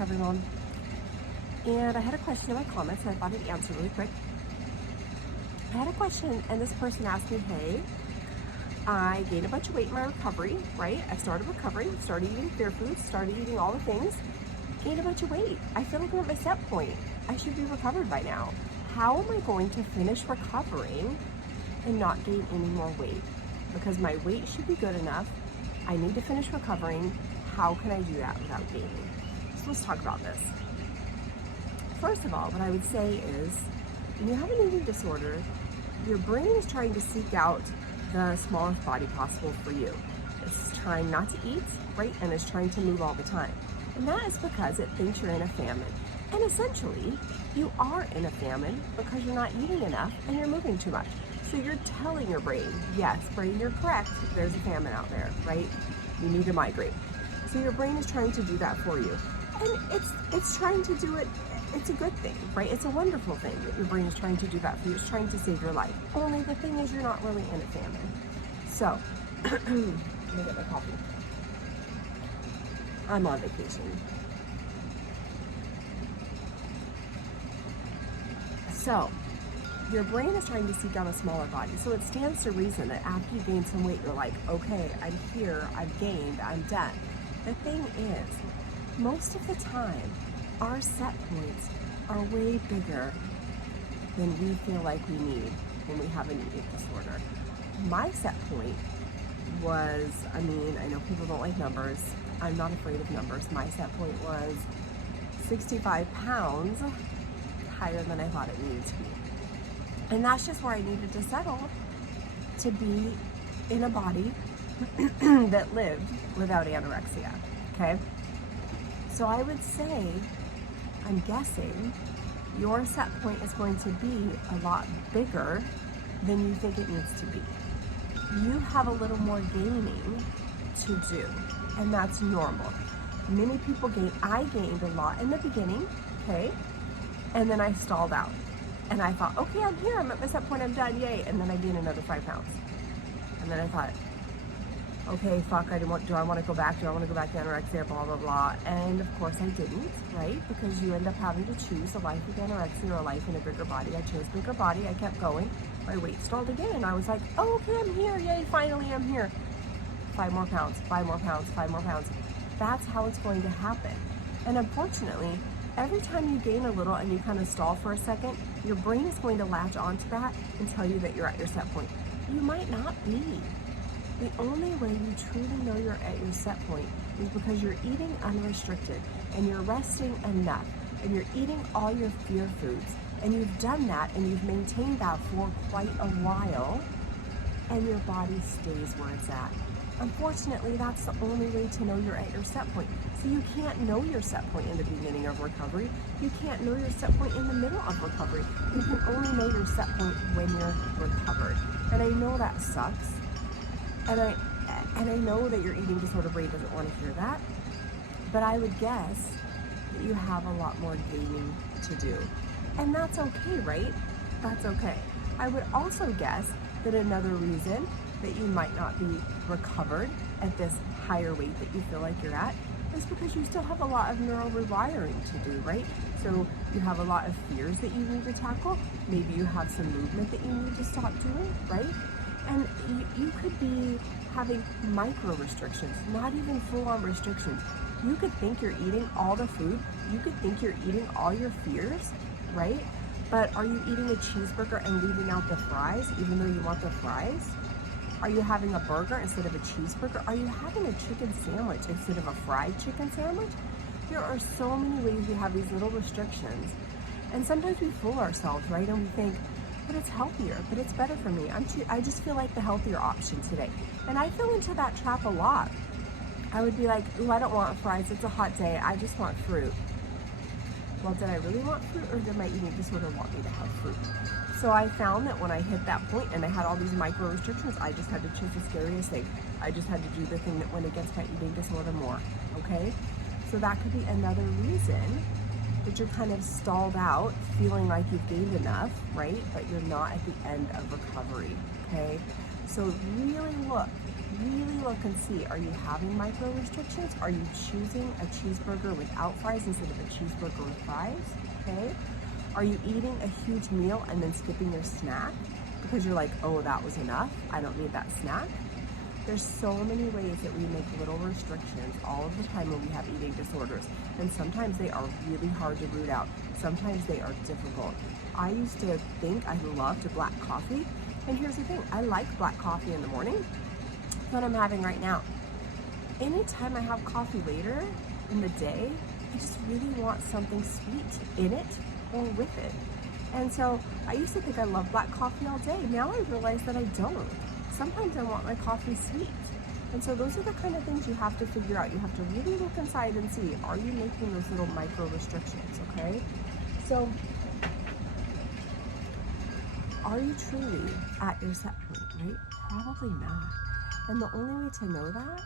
recovery mom, and I had a question in my comments, and I thought I'd answer really quick. I had a question, and this person asked me, hey, I gained a bunch of weight in my recovery, right? I started recovering, started eating fair foods, started eating all the things, gained a bunch of weight. I feel like I'm at my set point. I should be recovered by now. How am I going to finish recovering and not gain any more weight? Because my weight should be good enough. I need to finish recovering. How can I do that without gaining? So let's talk about this. First of all, what I would say is, when you have an eating disorder, your brain is trying to seek out the smallest body possible for you. It's trying not to eat, right? And it's trying to move all the time. And that is because it thinks you're in a famine. And essentially, you are in a famine because you're not eating enough and you're moving too much. So you're telling your brain, yes, brain, you're correct. There's a famine out there, right? You need to migrate. So your brain is trying to do that for you. And it's trying to do it. It's a good thing, right? It's a wonderful thing that your brain is trying to do that for you. It's trying to save your life. Only the thing is, you're not really in a famine. So, let me get my coffee. I'm on vacation. So, your brain is trying to seek out a smaller body. So it stands to reason that after you gain some weight, you're like, okay, I'm here, I've gained, I'm done. The thing is, most of the time, our set points are way bigger than we feel like we need when we have an eating disorder. My set point was, I know people don't like numbers. I'm not afraid of numbers. My set point was 65 pounds higher than I thought it needed to be. And that's just where I needed to settle to be in a body that lived without anorexia, okay? So I would say, I'm guessing, your set point is going to be a lot bigger than you think it needs to be. You have a little more gaining to do, and that's normal. Many people gain. I gained a lot in the beginning, okay? And then I stalled out. And I thought, okay, I'm here, I'm at my set point, I'm done, yay. And then I gained another 5 pounds. And then I thought, okay, fuck, do I want to go back? Do I want to go back to anorexia, blah, blah, blah. And of course I didn't, right? Because you end up having to choose a life with anorexia or a life in a bigger body. I chose bigger body, I kept going. My weight stalled again, and I was like, oh, okay, I'm here, yay, finally I'm here. 5 more pounds, 5 more pounds, 5 more pounds. That's how it's going to happen. And unfortunately, every time you gain a little and you kind of stall for a second, your brain is going to latch onto that and tell you that you're at your set point. You might not be. The only way you truly know you're at your set point is because you're eating unrestricted and you're resting enough and you're eating all your fear foods, and you've done that and you've maintained that for quite a while, and your body stays where it's at. Unfortunately, that's the only way to know you're at your set point. So you can't know your set point in the beginning of recovery. You can't know your set point in the middle of recovery. You can only know your set point when you're recovered. And I know that sucks. And I know that your eating disorder brain doesn't want to hear that. But I would guess that you have a lot more gaining to do. And that's okay, right? That's okay. I would also guess that another reason that you might not be recovered at this higher weight that you feel like you're at is because you still have a lot of neural rewiring to do, right? So you have a lot of fears that you need to tackle. Maybe you have some movement that you need to stop doing, right? And you could be having micro restrictions, not even full-on restrictions. You could think you're eating all the food. You could think you're eating all your fears, right? But are you eating a cheeseburger and leaving out the fries, even though you want the fries? Are you having a burger instead of a cheeseburger? Are you having a chicken sandwich instead of a fried chicken sandwich? There are so many ways we have these little restrictions. And sometimes we fool ourselves, right? And we think, but it's healthier, but it's better for me. I just feel like the healthier option today. And I fell into that trap a lot. I would be like, ooh, I don't want fries, it's a hot day, I just want fruit. Well, did I really want fruit, or did my eating disorder want me to have fruit? So I found that when I hit that point and I had all these micro restrictions, I just had to choose the scariest thing. I just had to do the thing that went against my eating disorder more, okay? So that could be another reason that you're kind of stalled out, feeling like you've gained enough, right? But you're not at the end of recovery, okay? So really really look and see, are you having micro restrictions? Are you choosing a cheeseburger without fries instead of a cheeseburger with fries? Okay. Are you eating a huge meal and then skipping your snack because you're like, oh, that was enough, I don't need that snack? There's so many ways that we make little restrictions all of the time when we have eating disorders. And sometimes they are really hard to root out. Sometimes they are difficult. I used to think I loved black coffee. And here's the thing, I like black coffee in the morning, what I'm having right now. Anytime I have coffee later in the day, I just really want something sweet in it or with it. And so I used to think I loved black coffee all day. Now I realize that I don't. Sometimes I want my coffee sweet. And so those are the kind of things you have to figure out. You have to really look inside and see, are you making those little micro restrictions, okay? So are you truly at your set point, right? Probably not. And the only way to know that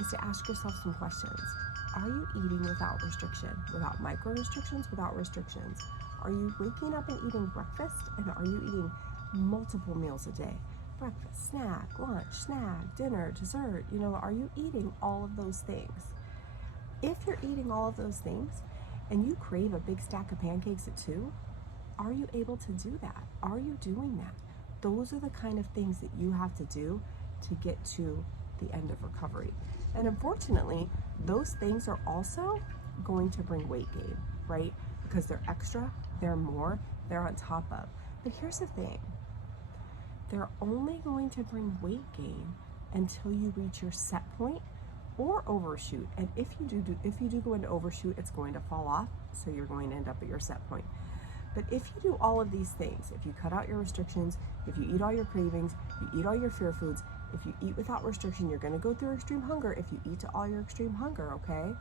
is to ask yourself some questions. Are you eating without restriction, without micro restrictions, without restrictions? Are you waking up and eating breakfast? And are you eating multiple meals a day? Breakfast, snack, lunch, snack, dinner, dessert, are you eating all of those things? If you're eating all of those things and you crave a big stack of pancakes at 2, are you able to do that? Are you doing that? Those are the kind of things that you have to do to get to the end of recovery. And unfortunately, those things are also going to bring weight gain, right? Because they're extra, they're more, they're on top of. But here's the thing. They're only going to bring weight gain until you reach your set point or overshoot. And if you do go into overshoot, it's going to fall off, so you're going to end up at your set point. But if you do all of these things, if you cut out your restrictions, if you eat all your cravings, you eat all your fear foods, if you eat without restriction, you're going to go through extreme hunger. If you eat to all your extreme hunger, okay,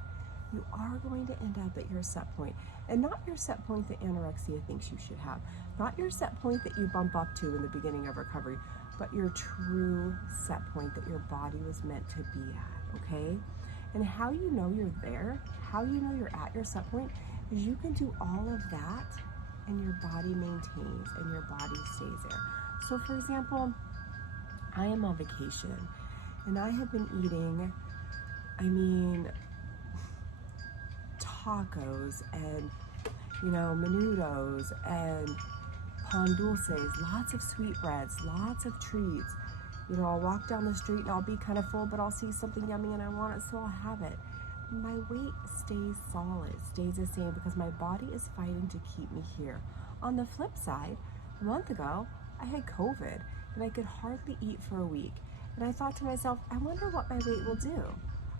you are going to end up at your set point. And not your set point that anorexia thinks you should have. Not your set point that you bump up to in the beginning of recovery, but your true set point that your body was meant to be at, okay? And how you know you're there, how you know you're at your set point, is you can do all of that and your body maintains and your body stays there. So for example, I am on vacation and I have been eating, tacos and, menudos and pan dulces, lots of sweetbreads, lots of treats. I'll walk down the street and I'll be kind of full, but I'll see something yummy and I want it, so I'll have it. My weight stays solid, stays the same, because my body is fighting to keep me here. On the flip side, a month ago, I had COVID and I could hardly eat for a week. And I thought to myself, I wonder what my weight will do.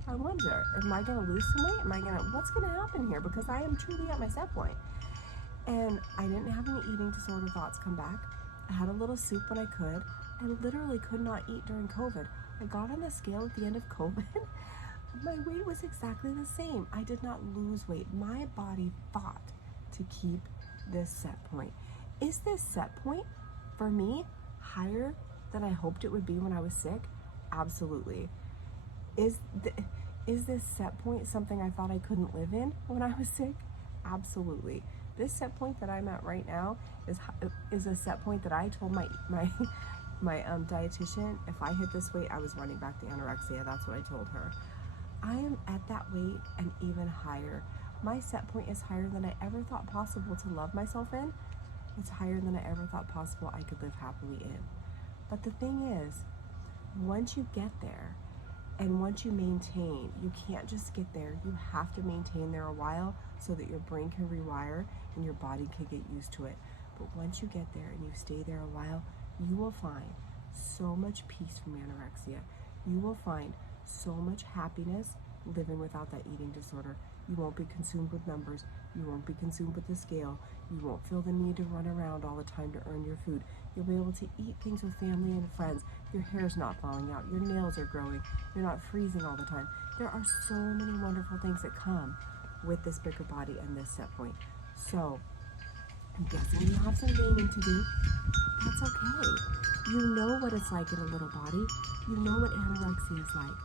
I wonder, am I going to lose some weight? What's going to happen here? Because I am truly at my set point. And I didn't have any eating disorder thoughts come back. I had a little soup when I could. I literally could not eat during COVID. I got on the scale at the end of COVID. My weight was exactly the same. I did not lose weight. My body fought to keep this set point. Is this set point for me higher than I hoped it would be when I was sick? Absolutely. Is this set point something I thought I couldn't live in when I was sick? Absolutely. This set point that I'm at right now is a set point that I told my dietitian, if I hit this weight, I was running back to anorexia. That's what I told her. I am at that weight and even higher. My set point is higher than I ever thought possible to love myself in. It's higher than I ever thought possible I could live happily in. But the thing is, once you get there and once you maintain, you can't just get there. You have to maintain there a while so that your brain can rewire and your body can get used to it. But once you get there and you stay there a while, you will find so much peace from anorexia. You will find so much happiness living without that eating disorder. You won't be consumed with numbers. You won't be consumed with the scale. You won't feel the need to run around all the time to earn your food. You'll be able to eat things with family and friends. Your hair's not falling out. Your nails are growing. You're not freezing all the time. There are so many wonderful things that come with this bigger body and this set point. So, I'm guessing you have some gaining to do. That's okay. You know what it's like in a little body. You know what anorexia is like.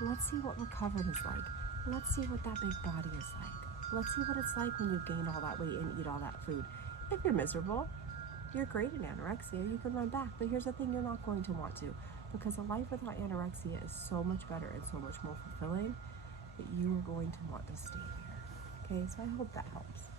Let's see what recovered is like. Let's see what that big body is like. Let's see what it's like when you've gained all that weight and eat all that food. If you're miserable, you're great in anorexia, you can run back. But here's the thing, you're not going to want to. because a life without anorexia is so much better and so much more fulfilling that you are going to want to stay there. Okay, so I hope that helps.